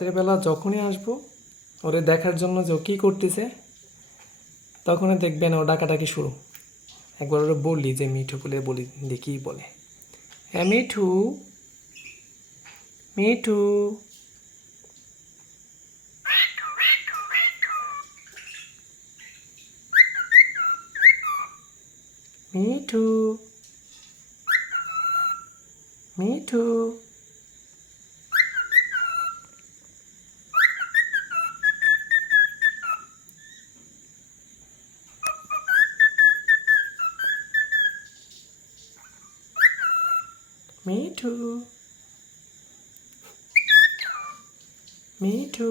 রাতের বেলা যখনই আসবো ওরে দেখার জন্য যে ও কী করতেছে, তখনই দেখবেন ও ডাকাডাকি শুরু। একবার ওরা বললি যে মিঠু বলে বলি, দেখি বলে, হ্যাঁ মিঠু, মিঠু, মিঠু, মিঠু, মিঠু, মিঠু।